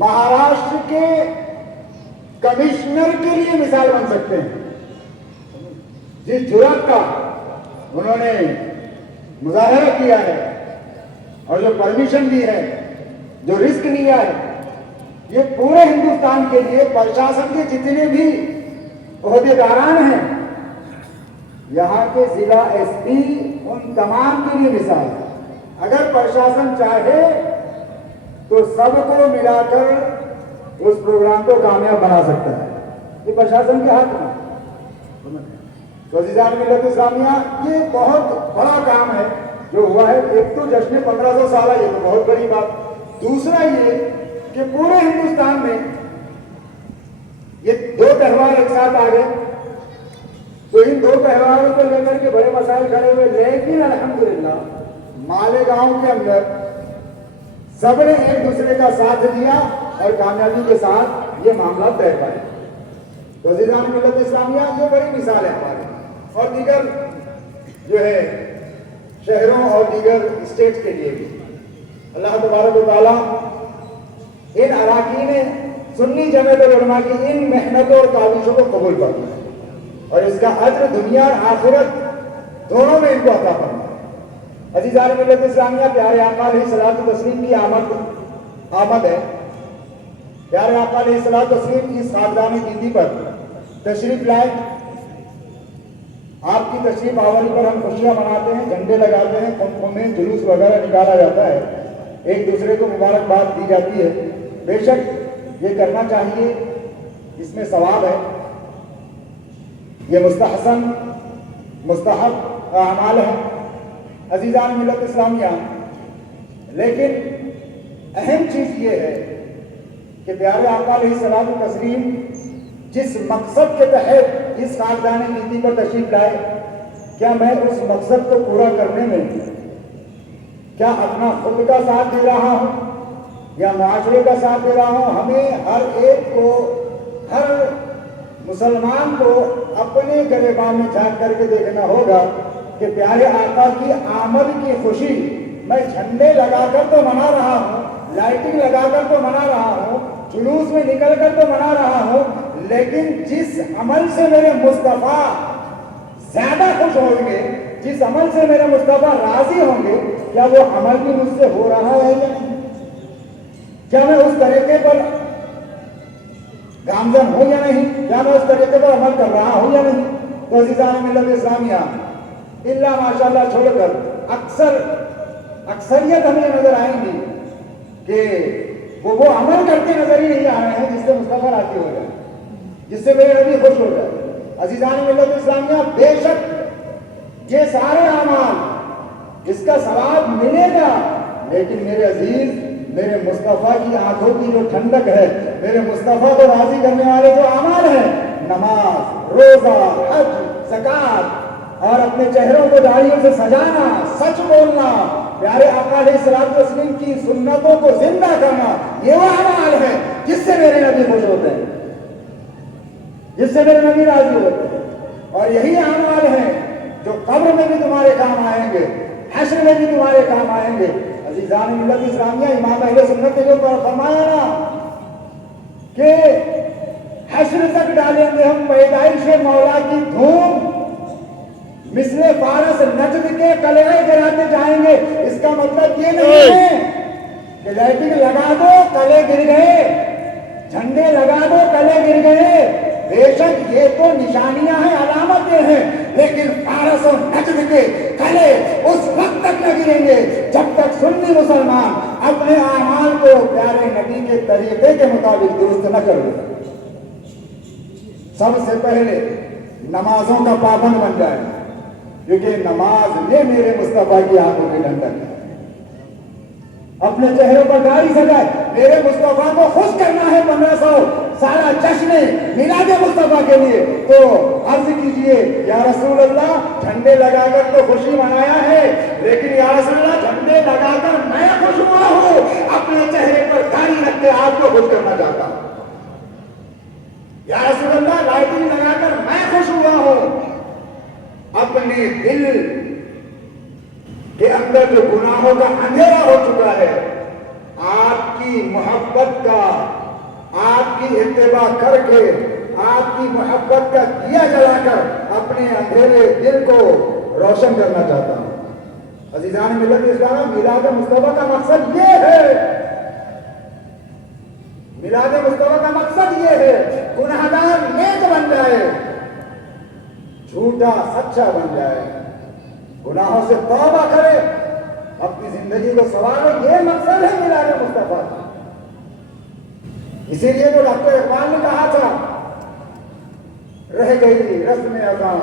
مہاراشٹر کے کمشنر کے لیے مثال بن سکتے ہیں. جس جرأت کا انہوں نے مظاہرہ کیا ہے اور جو پرمیشن دی ہے، جو رسک لیا ہے، یہ پورے ہندوستان کے لیے پرشاسن کے جتنے بھی عہدیداران ہیں، یہاں کے ضلع ایس پی، ان تمام کے لیے مثال ہے. اگر پرشاسن چاہے تو سب کو ملا کر اس پروگرام کو کامیاب بنا سکتا ہے. یہ پرشاسن کے ہاتھ میں. تو عزیزان ملت اسلامیہ، یہ بہت بڑا کام ہے جو ہوا ہے. ایک تو جشن 1500 سالہ، یہ تو بہت بڑی بات. دوسرا یہ کہ پورے ہندوستان میں یہ دو تہوار ایک ساتھ آ گئے، تو ان دو تہواروں کو لے کر کے بڑے مسائل کھڑے ہوئے. لیکن الحمدللہ مالیگاؤں کے اندر سب نے ایک دوسرے کا ساتھ دیا اور کامیابی کے ساتھ یہ معاملہ طے پائے. تو عزیزان ملت اسلامیہ، یہ بڑی مثال ہے ہماری اور دیگر جو ہے شہروں اور دیگر اسٹیٹس کے لیے بھی. اللہ تبارک و تعالیٰ ان اراکین سنی جماعت العلماء کی ان محنتوں اور کاوشوں کو قبول فرمائے اور اس کا اجر دنیا اور آخرت دونوں میں ان کو عطا فرمائے. عزیزان ملت اسلامیہ، پیارے آقا علیہ الصلوۃ والتسلیم کی آمد ہے. پیارے آقا علیہ الصلوۃ والتسلیم کی خاندانی دیدی پر تشریف لائے. آپ کی تشریف آوری پر ہم خوشیاں مناتے ہیں، جھنڈے لگاتے ہیں، قمقمے جلوس وغیرہ نکالا جاتا ہے، ایک دوسرے کو مبارکباد دی جاتی ہے. بے شک یہ کرنا چاہیے، اس میں ثواب ہے. یہ مستحسن مستحب اعمال ہے عزیزان ملت اسلامیہ. لیکن اہم چیز یہ ہے کہ پیارے آقا علیہ الصلوۃ والتسلیم جس مقصد کے تحت اس خاندانی نیتی پر تشریف لائے، کیا میں اس مقصد کو پورا کرنے میں کیا اپنا خود کا ساتھ دے رہا ہوں یا معاشرے کا ساتھ دے رہا ہوں؟ ہمیں ہر ایک کو، ہر مسلمان کو اپنے گریبان میں جھانک کر کے دیکھنا ہوگا کہ پیارے آقا کی آمد کی خوشی میں جھنڈے لگا کر تو منا رہا ہوں، لائٹنگ لگا کر تو منا رہا ہوں، جلوس میں نکل کر تو منا رہا ہوں، لیکن جس عمل سے میرے مصطفیٰ زیادہ خوش ہوں گے، جس عمل سے میرے مصطفیٰ راضی ہوں گے، کیا وہ عمل بھی مجھ سے ہو رہا ہے یا نہیں؟ کیا میں اس طریقے پر گامزن ہوں یا نہیں؟ کیا میں اس طریقے پر عمل کر رہا ہوں یا نہیں؟ تو عزیزان ملت اسلامیہ، اللہ ماشاءاللہ چھوڑ کر اکثریت ہمیں نظر آئیں گی کہ وہ عمل کرتے نظر ہی نہیں آ رہے ہیں جس سے مصطفیٰ راضی ہو جائے، جس سے میرے نبی خوش ہو جائے. عزیزان ملت اسلامیہ، بے شک یہ سارے اعمال اس کا ثواب ملے گا، لیکن میرے عزیز، میرے مصطفیٰ کی آنکھوں کی جو ٹھنڈک ہے، میرے مصطفیٰ کو راضی کرنے والے جو اعمال ہیں، نماز، روزہ، حج، زکوٰۃ اور اپنے چہروں کو داڑھیوں سے سجانا، سچ بولنا، پیارے آقا علیہ الصلوۃ والتسلیم کی سنتوں کو زندہ کرنا، یہ وہ اعمال ہیں جس سے میرے نبی خوش ہوتے ہیں، جس سے میرے نبی راضی ہوتے ہیں. اور یہی اعمال ہیں جو قبر میں بھی تمہارے کام آئیں گے، حشر میں بھی تمہارے کام آئیں گے. عزیزان ملت اسلامیہ، امام اہل سنت نے جو فرمایا نا کہ حشر تک ڈالیں گے ہم پیدائش مولا کی دھوم، مثل فارس نجد کے قلعے گراتے جائیں گے. اس کا مطلب یہ نہیں ہے کہ لائٹنگ لگا دو قلعے گر گئے، جھنڈے لگا دو قلعے گر گئے. بے شک یہ تو نشانیاں ہیں، علامتیں ہیں، لیکن فارس اور نجد کے قلعے اس وقت تک نہ گریں گے جب تک سنی مسلمان اپنے اعمال کو پیارے نبی کے طریقے کے مطابق درست نہ کر لیں. سب سے پہلے نمازوں کا پابند بن جائے، کیونکہ نماز نے میرے مصطفیٰ کی آنکھوں کی ٹھنڈک ہے. اپنے چہرے پر داڑھی سجائے، میرے مصطفیٰ کو خوش کرنا ہے. 1500 سالہ جشن میلاد مصطفیٰ کے لیے تو عرض کیجئے یا رسول اللہ، جھنڈے لگا کر تو خوشی منایا ہے، لیکن یا رسول اللہ جھنڈے لگا کر میں خوش ہوا ہوں، اپنے چہرے پر داڑھی رکھ کے آپ کو خوش کرنا چاہتا ہوں. یا رسول اللہ، لائٹنگ لگا کر میں خوش ہوا ہوں، اپنے دل کے اندر جو گناہوں کا اندھیرا ہو چکا ہے، آپ کی محبت کا، آپ کی اتباع کر کے، آپ کی محبت کا دیا جلا کر اپنے اندھیرے دل کو روشن کرنا چاہتا ہوں۔ عزیزان ملت اسلام، میلاد مصطفیٰ کا مقصد یہ ہے، میلاد مصطفیٰ کا مقصد یہ ہے گناہگار نیک بن جائے، جھوٹا سچا بن جائے، گناہوں سے توبہ کرے، اپنی زندگی کو سنوارے۔ یہ مقصد ہے میلاد مصطفیٰ کا۔ اسی لیے جو ڈاکٹر اقبال نے کہا تھا، رہ گئی رسم اذاں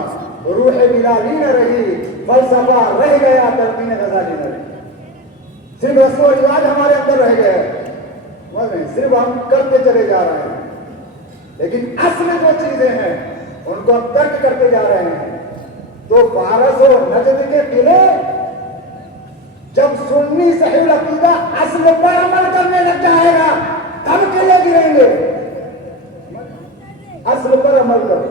روح بلالی نہ رہی، فلسفہ رہ گیا تلقین غزالی نہ رہی۔ صرف رسم و رواج ہمارے اندر رہ گئے، صرف ہم کرتے چلے جا رہے ہیں، لیکن اصل جو چیزیں ہیں ان کو ہم ترک کرتے جا رہے ہیں۔ تو فارس اور نجد کے قلعے جب سنی صحیح العقیدہ اصل پر عمل کرنے لگ جائے گا تب قلعے گریں گے۔ اصل پر عمل کرو،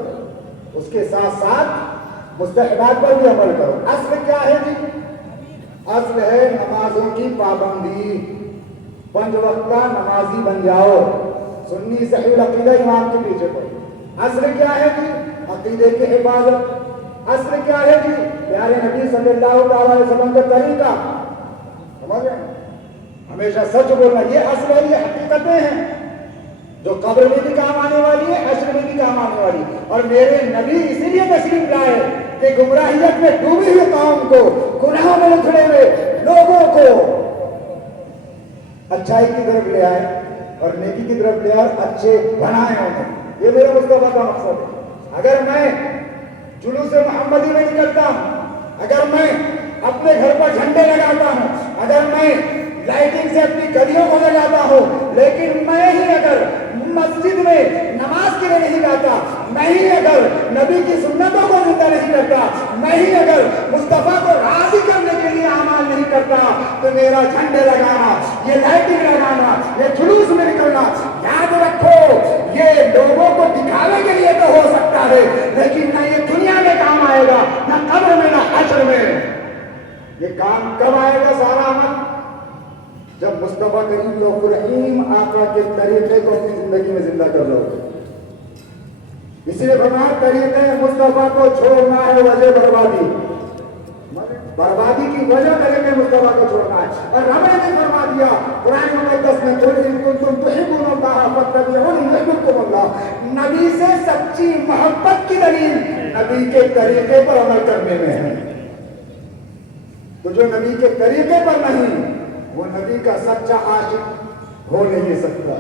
اس کے ساتھ ساتھ مستحبات پر بھی عمل کرو۔ اصل کیا ہے جی؟ اصل ہے نمازوں کی پابندی، 5 وقتہ نمازی بن جاؤ، سنی صحیح العقیدہ امام کے پیچھے پڑھو۔ اصل کیا ہے جی؟ عقیدے کی حفاظت۔ اصل کیا ہے جی؟ پیارے نبی صلی اللہ علیہ وسلم کا طریقہ، سمجھ رہے ہیں؟ ہمیشہ سچ بولنا، یہ اصل ہے، یہ حقیقتیں ہیں جو قبر میں بھی کام آنے والی ہے، حشر میں بھی کام آنے والی ہے۔ اور میرے نبی اسی لیے تشریف لائے کہ گمراہیت میں ڈوبی ہوئی قوم کو، گناہوں میں اترے ہوئے لوگوں کو اچھائی کی طرف لے آئے اور نیکی کی طرف لے آئے، اچھے بنائے انہیں۔ یہ میرا مصطفیٰ کا مقصد ہے۔ اگر میں جلوس محمدی میں نکلتا ہوں، اگر میں اپنے گھر پر جھنڈے لگاتا ہوں، اگر میں لائٹنگ سے اپنی گلیوں کو لگاتا ہوں، لیکن میں ہی اگر مسجد میں نماز کے لیے نہیں جاتا، میں ہی اگر نبی کی سنتوں کو زندہ نہیں کرتا، میں ہی اگر مصطفیٰ کو راضی کرنے کے لیے اعمال نہیں کرتا، تو میرا جھنڈے لگانا، یہ لائٹنگ لگانا، یہ جلوس میں نکلنا، یاد رکھو یہ لوگوں کو دکھانے کے لیے تو ہو سکتا ہے، لیکن نہ یہ دنیا میں کام آئے گا، نہ قبر میں، نہ حشر میں۔ یہ کام کب آئے گا سارا عمل؟ جب مصطفیٰ کریم رؤوف رحیم آقا کے طریقے کو اپنی زندگی میں زندہ کر لو۔ اسی لیے فرمایا طریقے مصطفیٰ کو چھوڑنا ہے وجہ بربادی، بربادی کی وجہ طریقے مصطفیٰ کو چھوڑنا ہے۔ اور رب نے فرما دیا قرآن مقدس میں، قل ان کنتم تحبون اللہ فاتبعونی یحببکم اللہ۔ نبی سے سچی محبت کی دلیل نبی کے طریقے پر عمل کرنے میں ہے۔ تو جو نبی کے طریقے پر نہیں، وہ نبی کا سچا عاشق ہو نہیں سکتا۔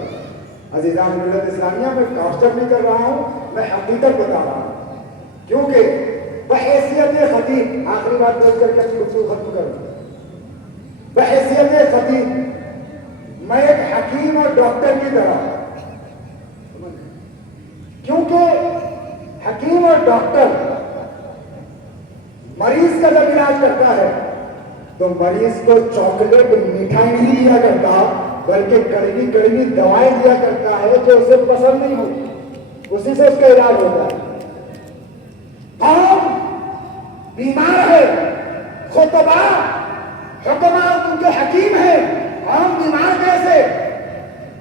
عزیزان ملت اسلامیہ، میں کاسٹر نہیں کر رہا ہوں، میں حقیقت بتا رہا ہوں، کیونکہ بحیثیت خطیب، آخری بات بول کر کے اپنی گفتگو ختم کروں، بحیثیت خطیب میں ایک حکیم اور ڈاکٹر کی طرح، کیونکہ حکیم اور ڈاکٹر مریض کا جب علاج کرتا ہے تو مریض کو چاکلیٹ مٹھائی نہیں دیا کرتا، بلکہ کڑوی کڑوی دوائیں دیا کرتا ہے جو اسے پسند نہیں ہوتی، اسی سے اس کا علاج ہوتا ہے۔ قوم بیمار ہے، خطبہ حکماء ان کے حکیم ہیں، قوم بیمار کیسے؟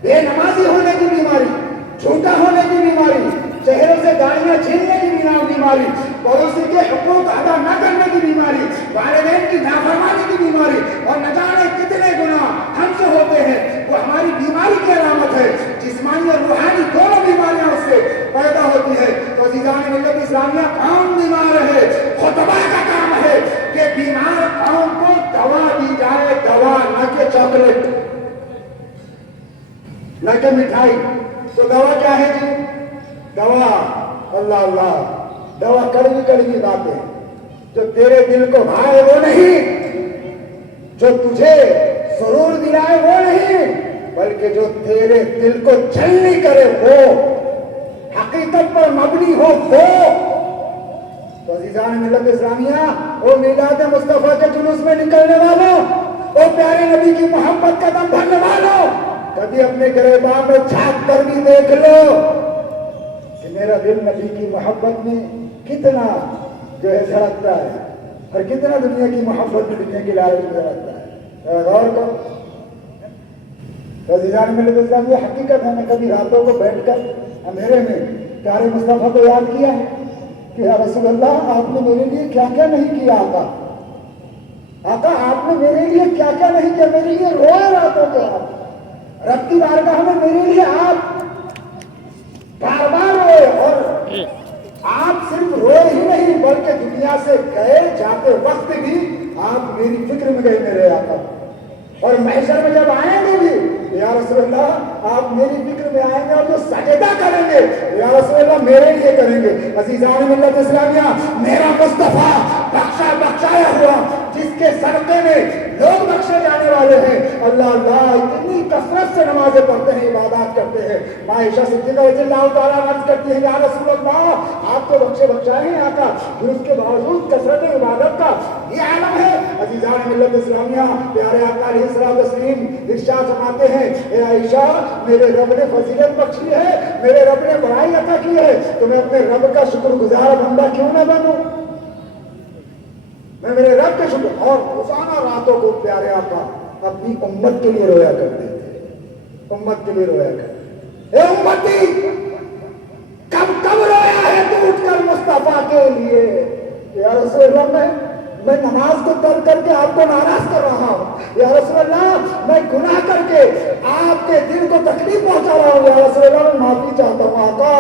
بے نمازی ہونے کی بیماری، جھوٹا ہونے کی بیماری، چہروں سے داڑیاں چھیننے کی بیماری، پڑوسی کے حقوق ادا نہ کرنے کی بیماری، والدین کی نافرمانی کی بیماری، اور نہ جانے کتنے گناہ ہم سے ہوتے ہیں۔ وہ ہماری بیماری کی علامت ہے، جسمانی اور روحانی دونوں بیماریاں اس سے پیدا ہوتی ہے۔ تو عزیزان ملت اسلامیہ، قوم بیمار ہے، خطبہ کا کام ہے کہ بیمار قوم کو دوا دی جائے، دوا نہ کہ چاکلیٹ، نہ کہ مٹھائی۔ تو دوا کیا ہے جی؟ دوا اللہ اللہ، دوا کڑوی کڑوی باتیں، جو تیرے دل کو بھائے وہ نہیں، جو تجھے سرور دلائے وہ نہیں، بلکہ جو تیرے دل کو جھلنی کرے وہ، حقیقت پر مبنی ہو وہ۔ تو عزیزان ملت اسلامیہ، وہ میلاد مصطفیٰ کے جلوس میں نکلنے والوں، وہ پیارے نبی کی محبت کا دم بھرنے والوں، کبھی اپنے گریباں میں جھانک کر بھی دیکھ لو کہ میرا دل نبی کی محبت میں کتنا جو ہے دھڑکتا ہے، اور کتنا دنیا کی محبت میں دنیا کی لالچ میں دھڑکتا ہے۔ غور کرو، عزیزان ملت اسلام، یہ حقیقت ہے، میں کبھی راتوں کو بیٹھ کر اندھیرے میں پیارے مصطفیٰ کو یاد کیا ہے کہ یا رسول اللہ آپ نے میرے لیے کیا کیا نہیں کیا، آقا آپ نے میرے لیے کیا کیا نہیں کیا، میرے لیے روئے راتوں کو آپ، رب کی بارگاہ میں میرے لیے آپ بار بار روئے، اور آپ صرف روئے ہی نہیں بلکہ دنیا سے گئے جاتے وقت بھی آپ میری فکر میں گئے میرے آقا، اور محشر میں جب آئیں گے بھی یا رسول اللہ آپ میری فکر میں آئیں گے، اور جو سجدہ کریں گے یا رسول اللہ میرے لیے کریں گے۔ عزیزان ملت اسلامیہ، میرا مصطفیٰ بخشا بخشایا ہوا جس کے صدقے میں لوگ بخشے جانے والے ہیں، اللہ اللہ اتنی کثرت سے نمازیں پڑھتے ہیں، عبادات کرتے ہیں، عائشہ صدیقہ رضی اللہ تعالیٰ عرض کرتی ہیں یا رسول اللہ آپ تو بخشے بخشائے ہیں آقا، پھر اس کے باوجود کثرت عبادت کا یہ عالم ہے۔ عزیزان ملت اسلامیہ، پیارے آقا علیہ الصلوۃ والتسلیم ارشاد فرماتے ہیں اے عائشہ میرے رب نے فضیلت بخشی ہے، میرے رب نے بڑائی عطا کی ہے، تو میں اپنے رب کا شکر گزار بندہ کیوں نہ بنوں، میں میرے رب کے شکر۔ اور روزانہ راتوں کو پیارے آقا اپنی امت کے لیے رویا کرتے تھے، امت کے لیے رویا کرتے، اے امتی کب کب رویا ہے تو اٹھ کر مصطفیٰ کے لیے، یا رسول اللہ میں نماز کو ترک کر کے آپ کو ناراض کر رہا ہوں، یا رسول اللہ میں گناہ کر کے آپ کے دل کو تکلیف پہنچا رہا ہوں، یا رسول اللہ میں معافی چاہتا ہوں آقا،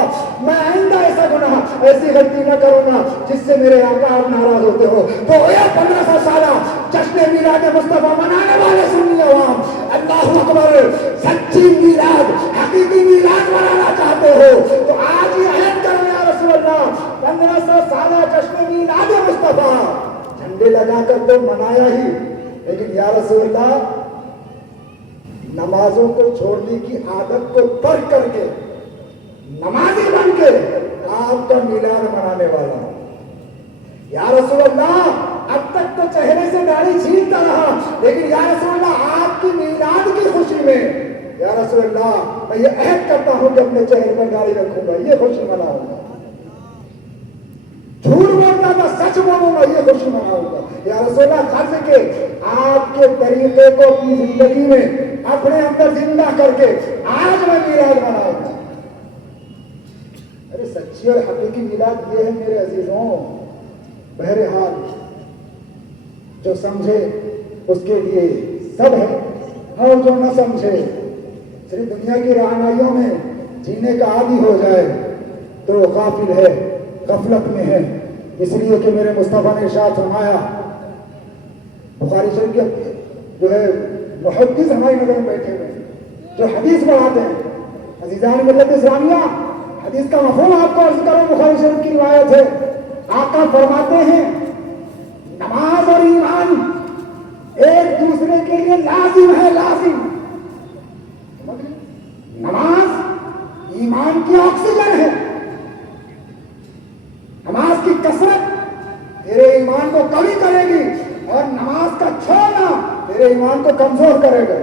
میں آئندہ ایسا گناہ ایسی غلطی نہ کروں گا جس سے میرے آقا آپ ناراض ہوتے ہو۔ تو 1500 سالہ جشن میلاد مصطفیٰ منانے والے سنی عوام، اللہ اکبر، سچی میلاد حقیقی میلاد منانا چاہتے ہو تو آج یہ عہد کرو یا رسول اللہ 1500 سالہ جشن میلاد مصطفیٰ جھنڈے لگا کر تو منایا ہی، لیکن یا رسول اللہ نمازوں کو چھوڑنے کی عادت کو ترک کر کے نمازی بن کے آپ کا میلاد منانے والا ہوں۔ یا رسول اللہ اب تک تو چہرے سے داڑھی چھینتا رہا، لیکن یا رسول اللہ آپ کی میلاد کی خوشی میں یا رسول اللہ میں یہ عہد کرتا ہوں کہ اپنے چہرے پر داڑھی رکھوں گا، یہ خوشی مناؤں گا، جھوٹ بولتا تھا سچ بولوں گا، یہ خوشی مناؤں گا۔ یا رسول اللہ خرچ کے آپ کے طریقے کو اپنی زندگی میں اپنے اندر زندہ کر کے آج میں میلاد مناؤں گا۔ ارے سچی اور حقیقی میلاد یہ ہے میرے عزیزوں، بہرحال جو سمجھے اس کے لیے سب ہے، اور جو نہ سمجھے صرف دنیا کی رہنمائیوں میں جینے کا عادی ہو جائے تو وہ غافل ہے، غفلت میں ہے۔ اس لیے کہ میرے مصطفیٰ نے ارشاد فرمایا، بخاری شریف کے جو ہے محدث ہماری نظر میں بیٹھے ہوئے جو حدیث پڑھاتے ہیں، عزیزان ملت اسلامیہ حدیث کا مفہوم آپ کو عرض کروں، بخاری شریف کی روایت ہے، آقا فرماتے ہیں نماز اور ایمان ایک دوسرے کے لیے لازم ہے، لازم، نماز ایمان کی آکسیجن ہے، نماز کی کثرت تیرے ایمان کو قوی کرے گی اور نماز کا چھوڑنا تیرے ایمان کو کمزور کرے گا۔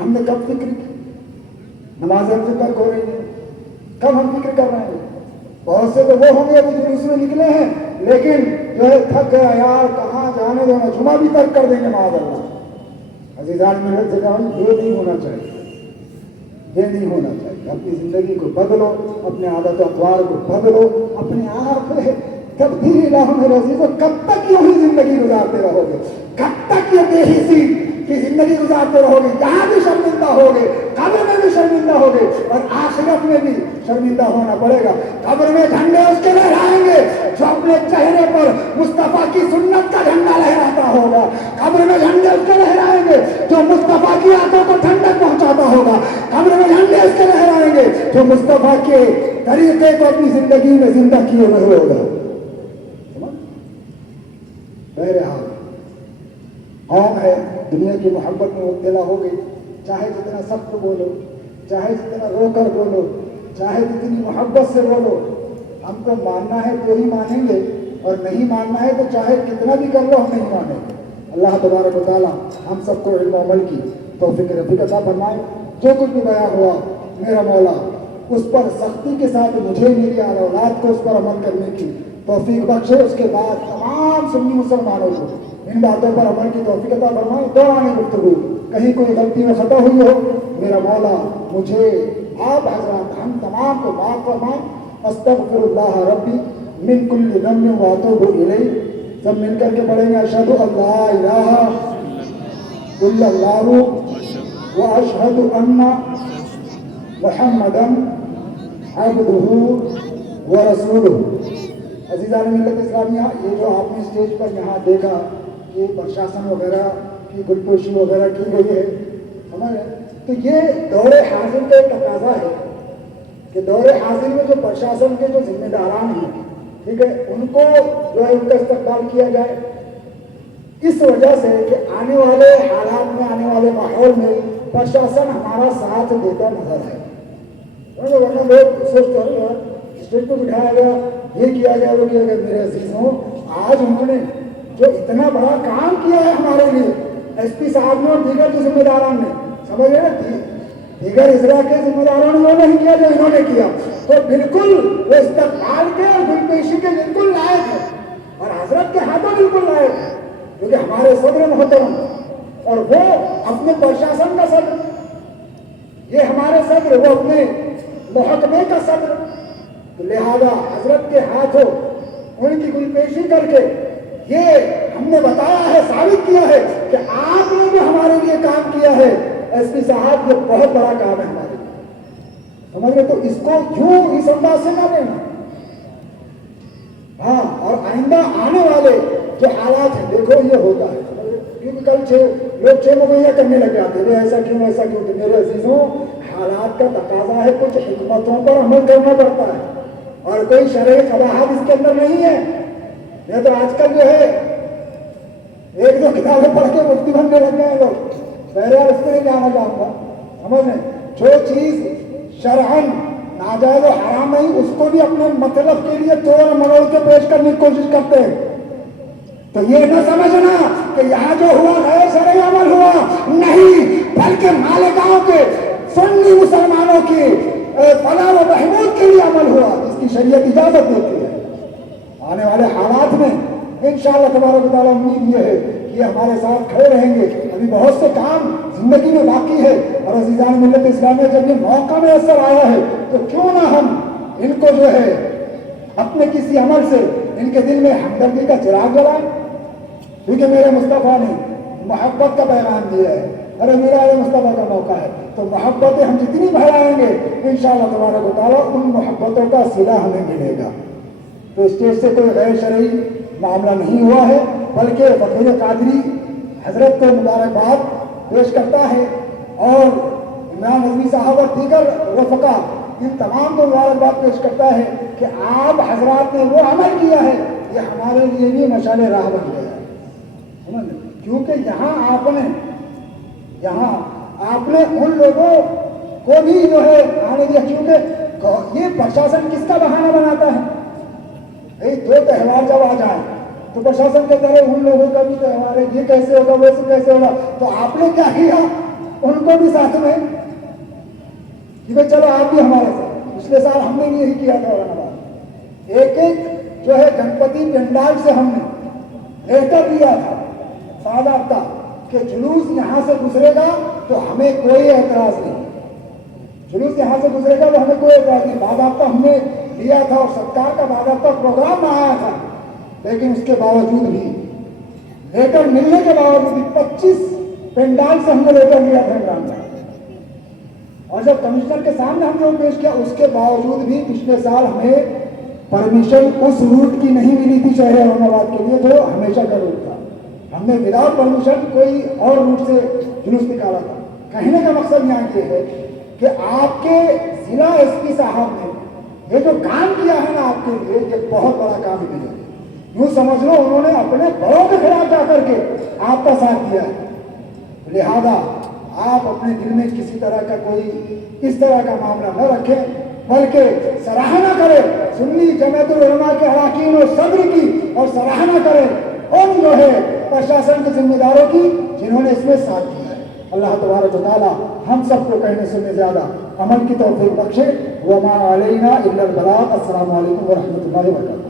ہم نے کب فکر کی نماز ہم سے ترک ہو رہی ہے، کب ہم فکر کر رہے ہیں؟ بہت سے تو وہ ہوں گے ابھی جلوس میں نکلے ہیں لیکن جو ہے تھک گیا یار کہاں جانے دینا، جمعہ بھی ترک کر دیں گے معاذ اللہ۔ عزیزان ملت سے کہا یہ نہیں ہونا چاہیے، یہ نہیں ہونا چاہیے۔ اپنی زندگی کو بدلو، اپنے عادت و اطوار کو بدلو، اپنے آپ میں تبدیلی لاؤ میرے عزیزوں۔ کب تک یوں ہی زندگی گزارتے رہو گے؟ کب تک یہ بے حسی کی زندگی گزارتے رہو گے؟ یہاں بھی شرمندہ ہوگے، قبر میں بھی شرمندہ ہوگے، اور آخرت میں بھی شرمندہ ہونا پڑے گا۔ قبر میں جھنڈے اس کے لہرائیں گے جو اپنے چہرے پر مصطفیٰ کی سنت کا جھنڈا لہراتا ہوگا، قبر میں جھنڈے اس کے لہرائیں گے جو مصطفیٰ کی آنکھوں کو ٹھنڈک پہنچاتا ہوگا، قبر میں جھنڈے اس کے لہرائیں گے جو مصطفیٰ کے طریقے کو اپنی زندگی میں زندہ کیے ہوئے ہوگا۔ بہرحال قوم ہے دنیا کی محبت میں مبتلا ہو گئی، چاہے جتنا سخت بولو، چاہے جتنا رو کر بولو، چاہے جتنی محبت سے بولو، ہم کو ماننا ہے تو ہی مانیں گے، اور نہیں ماننا ہے تو چاہے کتنا بھی کر لو ہم نہیں مانیں گے۔ اللہ تبارک و تعالیٰ ہم سب کو علم و عمل کی توفیق رفیق عطا فرمائے۔ جو کچھ بھی بیان ہوا میرا مولا اس پر سختی کے ساتھ مجھے میری آل اولاد کو اس پر عمل کرنے کی توفیق بخشے۔ اس کے بعد تمام سنی مسلمانوں کو ان باتوں پر عمل کی توفیق عطا فرمائے. دوران گفتگو کہیں کوئی غلطی میں خطا ہوئی ہو میرا مولا مجھے آپ حضرات ہم تمام کو معاف فرمائیں. استغفر اللہ ربی من کل ذنب واتوب الیہ. سب مل کر کے پڑھیں گے اشہد ان لا الہ الا اللہ واشہد ان محمدا عبدہ ورسولہ. عزیزان ملت اسلامیہ، یہ جو آپ نے اسٹیج پر یہاں دیکھا کہ پرشاسن وغیرہ کی گلپوشی وغیرہ کی گئی ہے، سمجھ رہے ہیں؟ تو یہ دور حاضر کا ایک تقاضا ہے کہ دور حاضر میں جو پرشاسن کے جو ذمہ داران ہیں، ٹھیک ہے، ان کو جو ہے ان کا استقبال کیا جائے. اس وجہ سے کہ آنے والے حالات میں، آنے والے ماحول میں پرشاسن ہمارا ساتھ دیتا نظر ہے. ورنہ لوگ سوچتے ہیں اسٹیج پہ بٹھایا گیا، یہ کیا گیا، وہ کیا گیا. میرے عزیزوں، آج انہوں نے جو اتنا بڑا کام کیا ہے ہمارے لیے، ایس پی صاحب نے اور دیگر جو ذمہ داران نے، سمجھ رہے نا، دیگر اضلاع کے ذمہ داروں نے وہ نہیں کیا جو انہوں نے کیا، تو بالکل وہ استقبال کے اور گلپیشی کے بالکل لائق ہے اور حضرت کے ہاتھوں بالکل لائق ہے، کیونکہ ہمارے صدر محترم اور وہ اپنے پرشاسن کا صدر، یہ ہمارے صدر، وہ اپنے محکمے کا صدر. لہذا حضرت کے ہاتھوں ان کی گلپیشی کر کے یہ ہم نے بتایا ہے، ثابت کیا ہے کہ آپ نے جو ہمارے لیے کام کیا ہے ایس پی صاحب، یہ بہت بڑا کام ہے ہمارے لیے، سمجھ رہے؟ تو اس کو یوں اس انداز سے نہ لینا. ہاں، اور آئندہ آنے والے جو حالات ہیں، دیکھو یہ ہوتا ہے، کیونکہ کل لوگ چھ مہیا کرنے لگ جاتے ہیں، ایسا کیوں ایسا کیوں. میرے عزیزوں، حالات کا تقاضا ہے، کچھ حکمتوں پر عمل کرنا پڑتا ہے اور کوئی شرعی قباحت اس کے اندر نہیں ہے. یہ تو آج کل جو ہے ایک دو کتابیں پڑھ کے مفتی بننے لگ گئے لوگ. پہلے اس کو نہیں جانا چاہوں گا، سمجھ لیں، جو چیز شرعن ناجائز و حرام نہیں، اس کو بھی اپنے مطلب کے لیے توڑ مروڑ کے پیش کرنے کی کوشش کرتے ہیں. تو یہ نہ سمجھنا کہ یہاں جو ہوا غیر شرعی عمل ہوا، نہیں، بلکہ مالیگاؤں کے سنی مسلمانوں کی فلاح و بہبود کے لیے عمل ہوا جس کی شریعت اجازت دیتی ہے. آنے والے حالات میں انشاءاللہ تبارک و تعالیٰ امید یہ ہے کہ یہ ہمارے ساتھ کھڑے رہیں گے. ابھی بہت سے کام زندگی میں باقی ہے اور عزیزان ملت اسلامیہ، جب یہ موقع میسر آیا ہے تو کیوں نہ ہم ان کو جو ہے اپنے کسی عمل سے ان کے دل میں ہمدردی کا چراغ جلائیں. کیونکہ میرے مصطفیٰ نے محبت کا پیغام دیا ہے. ارے میرا یہ مصطفیٰ کا موقع ہے تو محبتیں ہم جتنی بڑھائیں گے انشاءاللہ تبارک و تعالیٰ ان محبتوں کا صلہ ہمیں ملے گا. تو اسٹیج سے کوئی غیر شرعی معاملہ نہیں ہوا ہے، بلکہ فقیر قادری حضرت کو مبارکباد پیش کرتا ہے اور عمران نظمی صاحب اور دیگر رفقا ان تمام کو مبارکباد پیش کرتا ہے کہ آپ حضرات نے وہ عمل کیا ہے، یہ ہمارے لیے بھی مشعل راہ بن گیا ہے. کیونکہ یہاں آپ نے ان لوگوں کو بھی جو ہے آنے دیا. کیونکہ یہ پرشاسن کس کا بہانہ بناتا ہے؟ دو تہوار جب آ جائیں تو پرشاسن کہتا ہے ان لوگوں کا بھی تہوار ہے، یہ کیسے ہوگا، ویسے کیسے ہوگا. تو آپ نے کیا کیا؟ ان کو بھی ساتھ میں کہ چلو آپ بھی ہمارے ساتھ. پچھلے سال ہم نے بھی یہی کیا تھا اورنگاباد. ایک جو ہے گنپتی پنڈال سے ہم نے لیٹر دیا تھا باضابطہ کہ جلوس یہاں سے گزرے گا تو ہمیں کوئی اعتراض نہیں. جلوس یہاں سے گزرے گا تو ہمیں کوئی اعتراض نہیں. باضابطہ ہم نے لیا تھا اور سرکار کا باضابطہ پروگرام میں آیا تھا. لیکن اس کے باوجود بھی لیٹر ملنے کے باوجود بھی 25 پنڈال سے ہم نے لیٹر لیا تھا عمران صاحب. اور جب کمشنر کے سامنے ہم نے وہ پیش کیا، اس کے باوجود بھی پچھلے سال ہمیں پرمیشن اس روٹ کی نہیں ملی تھی شہر اورنگاباد کے لیے جو ہمیشہ کا روٹ تھا. ہم نے وداؤٹ پرمیشن کوئی اور روٹ سے جلوس نکالا تھا. کہنے کا مقصد یہاں یہ ہے کہ آپ کے ضلع ایس پی صاحب نے یہ جو کام کیا ہے نا آپ کے لیے، یہ بہت بڑا کام ہے. یوں سمجھ لو انہوں نے اپنے بڑوں کے خلاف جا کر کے آپ کا ساتھ دیا ہے. لہذا آپ اپنے دل میں کسی طرح کا کوئی اس طرح کا معاملہ نہ رکھیں، بلکہ سراہنا کریں سنی جمعیت العلماء کے اراکین و صدر کی، اور سراہنا کریں ان جو ہے پرشاسن کے ذمہ داروں کی جنہوں نے اس میں ساتھ دیا ہے. اللہ تبارک و تعالی ہم سب کو کہنے سے زیادہ عمل کی توفیق بخشے. وما علینا الا البلاغ. السلام علیکم ورحمۃ اللہ وبرکاتہ.